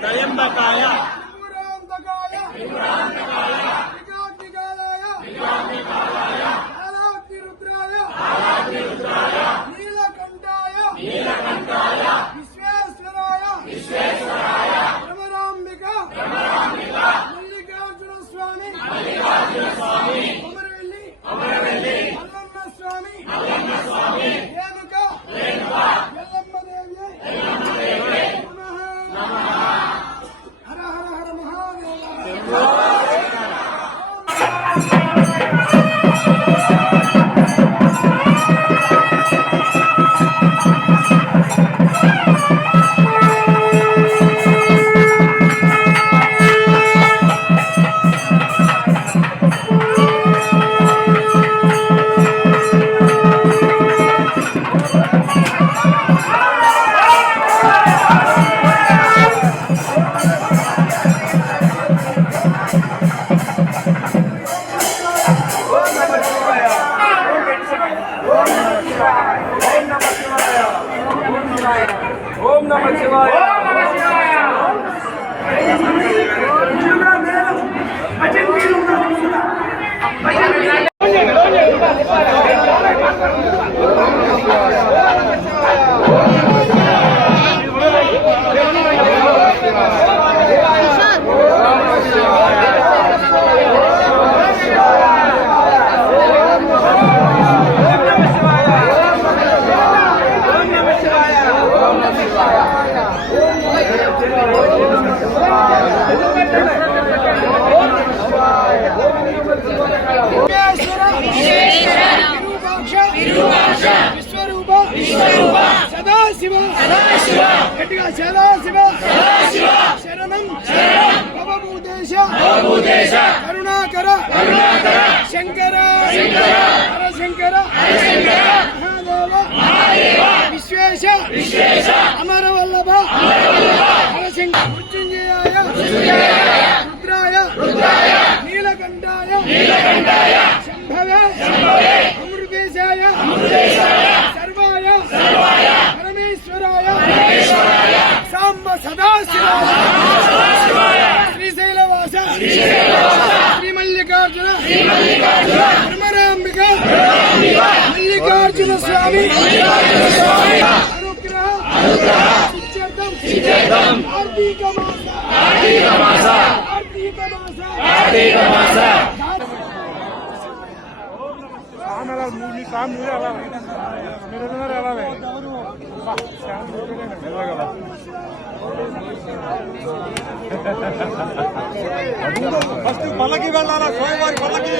త్రయంబకాయ నీలకంఠాయ విశ్వేశ్వరాయ భ్రమరాంబిక మల్లికార్జున స్వామి కొమరవెల్లి మల్లన్న స్వామి రేణుక ఎల్లమ్మదేవి నమః. హర హర హర మహాదేవ. ఓం నమః శివాయ. విశ్వరూప సదాశివ గట్టిగా సదాశివ శరణం భవభూతేశ కరుణాకర శంకర హరశంకర మహాదేవ విశ్వేశ అమరవల్లభ హరశంకర మృత్యుంజయాయ రుద్రాయ నీలకంఠాయ శంభవే అమృతేశాయ సర్వాయ పరమేశ్వరాయ సాంబ సదాశివాయ శ్రీశైలవాస శ్రీ మల్లికార్జున బ్రహ్మరాంబిక మల్లికార్జున స్వామి అనుగ్రహ సిద్ధ్యర్థం కార్తీక మాస మీ काम मुझे अला मेरे अंदर अला है फस्ट पल्लकी వెళ్ళాలా స్వామివారి పల్లకి